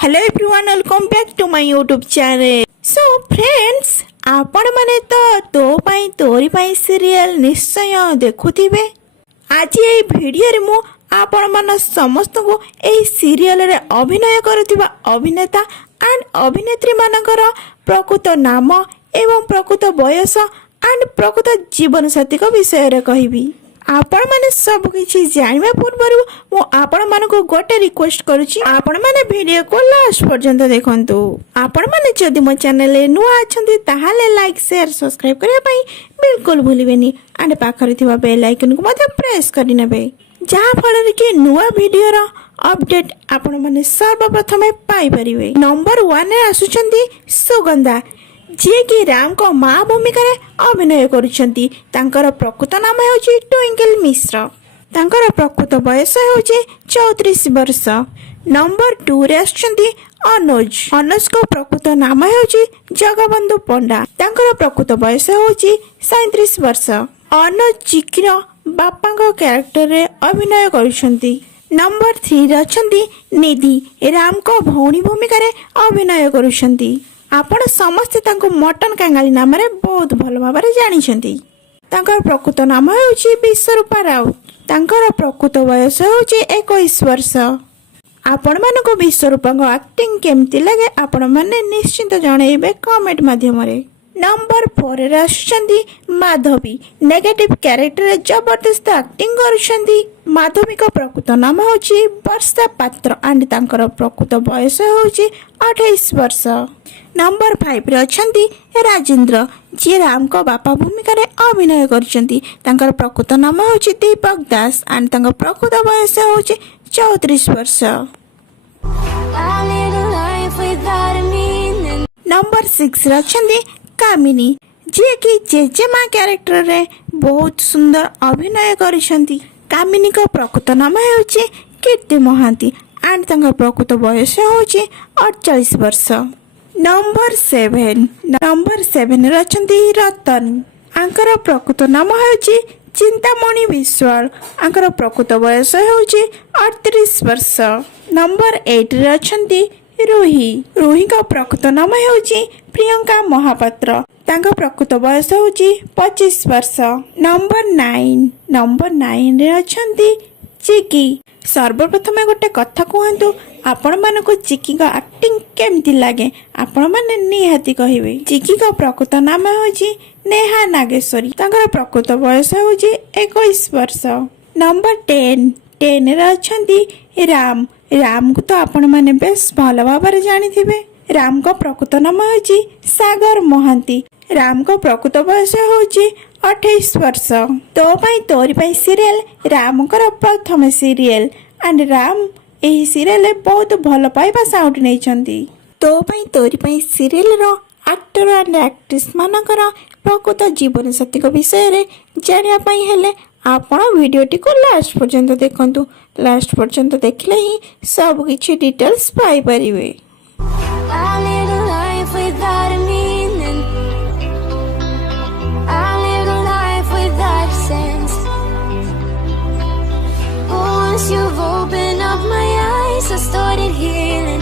Hello everyone, welcome back to my YouTube channel. So friends, आपण माने तो पाई तोरी पाई सीरियल निश्चय देखुथिबे। आज ये वीडियो रे मु आपण मन समस्त को एही सीरियल रे अभिनय करुथिबा अभिनेता एंड अभिनेत्री मानकर प्रकृत नाम एवं प्रकृत बयस एंड प्रकृत जीवन साथी को विषय रे कहिबी। आपण माने सब किछि जानिबा पूर्व मु आपण मानको गोटे रिक्वेस्ट करूची, आपण माने वीडियो को लास्ट पर्यंत देखंतु। आपण माने जदि मो चैनल रे नुआ अछंती ताहाले लाइक शेयर सब्सक्राइब करिया पई बिल्कुल भूलिबेनी एंड पाखरे थिबा बेल आइकन को मते प्रेस करि नेबे, जहा फल कि नुआ वीडियो रो अपडेट आपण माने सर्वप्रथमे पाई परिबे। नंबर 1 रे आसुचंती सुगंधा, जे कि राम को माँ भूमिका रे अभिनय करुछंती। तांकर प्रकृत नाम हेउची ट्विंकल मिश्र। तांकर प्रकृत बयस हेउची 34 वर्ष। नंबर 2 रे आछंती अनुज को प्रकृत नाम हेउची जगबंधु पंडा। तांकर प्रकृत बयस हेउची 37 वर्ष। अनुज चिकिर बापांको कैरेक्टर रे अभिनय करुछंती। नंबर 3 रे अछंती निधि, राम को भौणी भूमिका रे अभिनय करुछंती। आपण समस्त तांको मटन कांगाली नाम रे बहुत भल भाबरे जानिछंती। तांकर प्रकृत नाम हेउची विश्वरूपा राउत। तांकर प्रकृत बयस हेउची 21 वर्ष। आपण मानको विश्वरूपा को एक्टिंग केमती लागे आपण माने निश्चित जणाइबे कमेंट माध्यम रे। नंबर 4 रे आछंती माधवी, नेगेटिव कैरेक्टर रे जबरदस्त एक्टिंग करूछंती। माधवी को प्रकृत नाम हेउची वर्षा पात्र एंड तांकर प्रकृत बयस हेउची 28 वर्ष। नंबर 5 रे अछंती राजेंद्र, जे राम को बापा भूमिका रे अभिनय करछंती। तांकर प्रकृत नाम हेउची दीपक दास एंड तांकर प्रकृत बयस हेउची 34 वर्ष। नंबर 6 रे अछंती कामिनी, जे कि जेजेमा कैरेक्टर रे बहुत सुंदर अभिनय करछंती। कामिनी को प्रकृत नाम हेउची कीर्ति महांती एंड तांकर प्रकृत बयस हेउची 48 वर्ष। नंबर 7 रे अछंती रतन, आंकर प्रकृत नाम हेउची चिंतामणि विश्वाल। आंकर प्रकृत बयस हेउची 38 वर्ष। नंबर 8 रे अछंती रूही का प्रकृत नाम हेउची प्रियंका महापात्र। तांका प्रकृत बयस हेउची 25 वर्ष। नंबर 9 रे अछंती चिकी। सर्वप्रथमे गोटे कथा कहंतु, आपण मानको चिकी का एक्टिंग केमती लागे आपण माने निहाती कहिबे। चिकी का प्रकृत नाम हेउची नेहा नागेश्वरी। तांकर प्रकृत बयस हेउची 21 वर्ष। नंबर 10 रे अछंती राम को तो आपण माने बेस भल भाबरे जानिथिबे। राम को प्रकृत नाम हेउची सागर महांती। राम को प्रकृत बयस हेउची 28 वर्ष। तो पाई तोरी पाई सीरियल राम कर प्रथम सीरियल एंड राम एही सीरियल बहुत भल पाइबा साउंड नेचंती। तो पाई तोरी पाई सीरियल रो एक्टर एंड एक्ट्रेस मानकर प्रकृत जीवन साथी को विषय रे जानिया पाई हेले आपण वीडियोटी को लास्ट पर्यंत देखंतु। लास्ट पर्यंत देखले ही सब किछि डिटेल्स पाई परिबे। You've opened up my eyes, I started healing